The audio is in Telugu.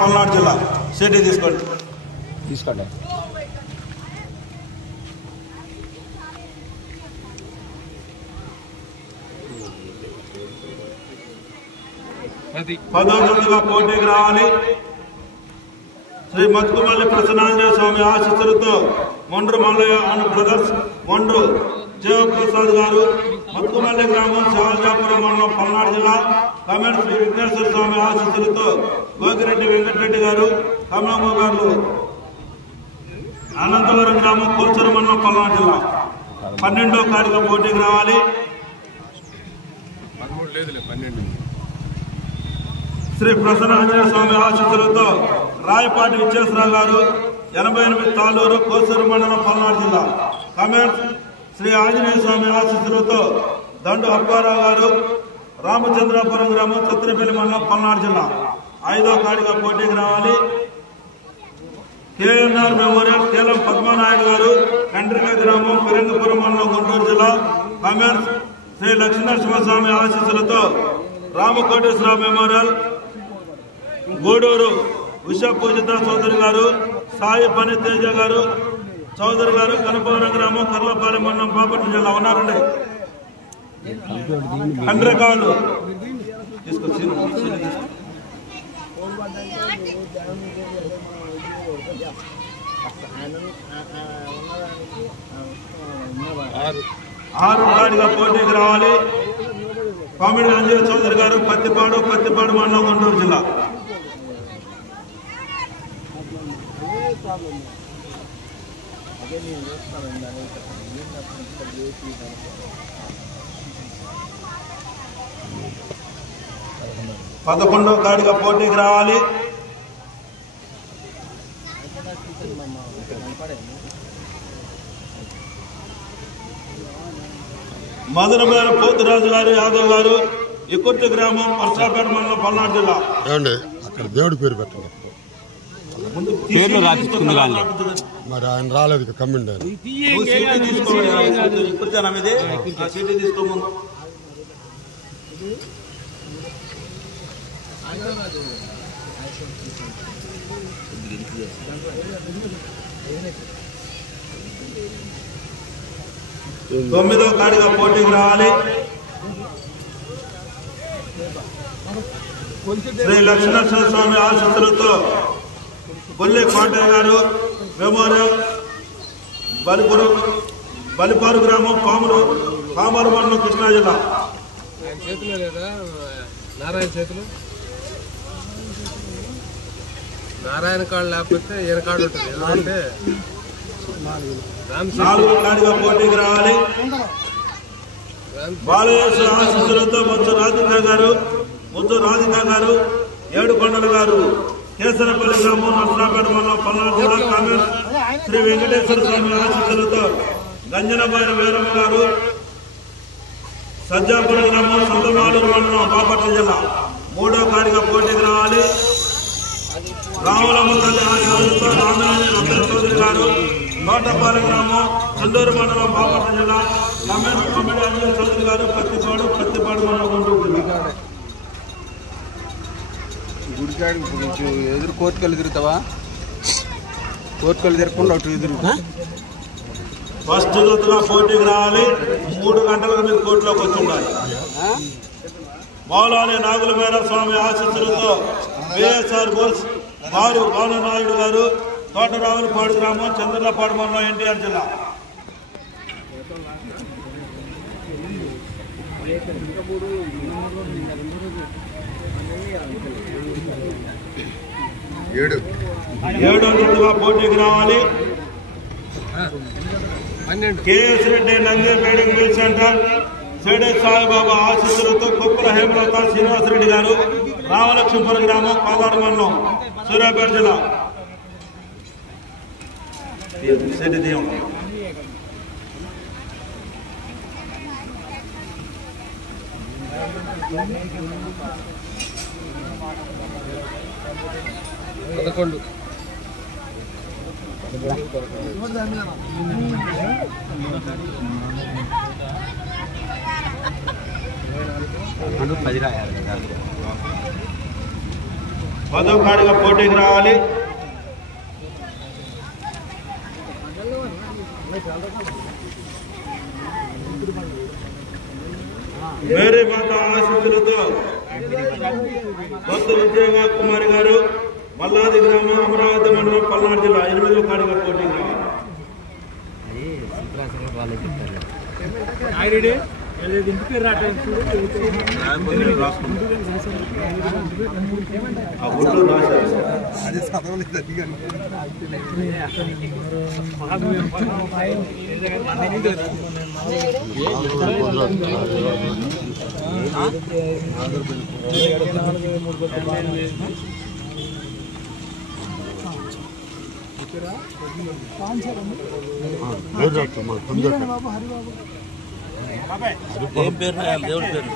పల్నాడు జిల్లా సిటీ తీసుకోండి. 11వ పోటీకి రావాలి. శ్రీ మత్కుమల్లి ప్రసన్నాంజనేయ స్వామి ఆశీస్సులతో మొండ్రు మల్లయ్య అండ్ బ్రదర్స్ మొండ్రు జయప్రసాద్ గారు, మత్కుమల్లి గ్రామం, శివాజాపురం మండలం, పల్నాడు జిల్లా. కమెంట్ శ్రీ విఘ్నేశ్వర స్వామి ఆశీస్సులతో గోగిరెడ్డి వెంకటరెడ్డి గారు, కమలమ్మ గారు, అనంతవరం గ్రామం, కోల్చూరు మండలం, పల్నాడు జిల్లా. 12వ తారీఖు పోటీకి రావాలి. శ్రీ ప్రసన్నాంజనేయ స్వామి ఆశీస్సులతో రాయపాటి విశ్వేశ్వరరావు గారు, 88 తాలూరు, కోసూరు మండలం, పల్నాడు జిల్లా. కమెంట్స్ శ్రీ ఆంజనేయ స్వామి ఆశీస్సులతో దండు అప్పారావు గారు, రామచంద్రాపురం గ్రామం, చత్రపల్లి మండలం, పల్నాడు జిల్లా. 5వ తారీఖు పోటీకి రావాలి. కేఎన్ఆర్ మెమోరియల్ కేలం పద్మనాయుడు గారు, కండ్రిక గ్రామం, ఫిరంగపురం మండలం, గుంటూరు జిల్లా. కమెంట్స్ శ్రీ లక్ష్మీనరసింహస్వామి ఆశీస్సులతో రామకోటేశ్వర మెమోరియల్ గూడూరు విశ్వ పూజిత చౌదరి గారు, సాయి పని తేజ గారు చౌదరి గారు, కనపవరం గ్రామం, కర్లపాలెం మండలం, బాపట్ల జిల్లా. ఉన్నారండి కండ్రికాళ్ళు తీసుకొచ్చి 6వ తారీఖు పోటీకి రావాలి. కామెడీ అంజయ్య చౌదరి గారు, పత్తిపాడు మండలం, గుంటూరు జిల్లా. పదకొండవ తారీఖు పోటీకి రావాలి. మదనపేట పోతురాజు గారు, యాదవ్ గారు, ఇకుర్తి గ్రామం, వర్షాపేట మండలం, పల్నాడు జిల్లా. అక్కడ దేవుడి పేరు పెట్టండి. మరి ఆయన రాలేదు కమ్మిండి. తీసుకోమని 9వ తారీఖు పోటీకి రావాలి. శ్రీ లక్ష్మీనరసింహ స్వామి ఆశీస్సులతో బొల్లి కోటయ్య గారు, మెమోరియల్ బలిపారు గ్రామం, పామరు మండలం, కృష్ణా జిల్లా. నారాయణ కార్డు లేకపోతే ఈయన కార్డు ఉంటుంది. ఎందుకంటే 4వ తారీఖు పోటీకి రావాలి. బాలయేశ్వర ఆశీస్సులతో ముద్దు రాధిక గారు, ఏడుకొండల గారు, కేసరపల్లి గ్రామం, నర్సరాపేట మండలం, పల్నాడు జిల్లా. కామెంట్ శ్రీ వెంకటేశ్వర స్వామి ఆశీస్సులతో గంజనబాయి వీరమ్మ గారు, సజ్జాపురం గ్రామం, సంతమాలూరు మండలం, బాపట్ల జిల్లా. 3వ తారీఖు పోటీకి రావాలి. రాములమ్మ తల్లి ఆశీస్సులతో రామనారాయణ చౌదరి గారు, తోటపాలెం గ్రామం, చెందూరు మండలం, బాపట్ల జిల్లా. కామెడీ అంజయ్య చౌదరి గారు, పత్తిపాడు మండలం, గుంటూరు జిల్లా. గుడికాడు ఎదురు కోర్టుకెళ్ళి తిరుగుతావా? కోర్టుకెళ్ళి తిరగకుండా అటు ఎదురు. ఫస్ట్ జతగా పోటీకి రావాలి. 3 గంటలకు మీరు కోర్టులోకి వచ్చి ఉండాలి. మౌలాలి నాగుల మేర స్వామి ఆశీస్సులతో బిఎస్ఆర్ బోల్స్ వారు భానునాయుడు గారు, తోటరావులపాడు గ్రామం, చంద్రలపాడు మండలం, ఎన్టీఆర్ జిల్లా. ఏడో జతగా పోటీకి రావాలి. KS Reddy Nandi బేడింగ్ mill centre, Shirdi Saibaba ఆశీస్సులతో కుప్పల హేమలత శ్రీనివాసరెడ్డి గారు, రామలక్ష్మీపురం గ్రామం, కోదాడ మండలం, సూర్యాపేట జిల్లా. పదకొండు10 రాయాలి కదా. 10వ కాడిగా పోటీకి రావాలి. మేరీ మాత ఆశీస్సులతో కొత్త విజయ కుమారి గారు మల్లాది గ్రామం అమరావతి మండలం పల్నాడు జిల్లా 8వ కాడిగా పోటీకి రావాలి. ఏం పేరు దేవుడి పేరు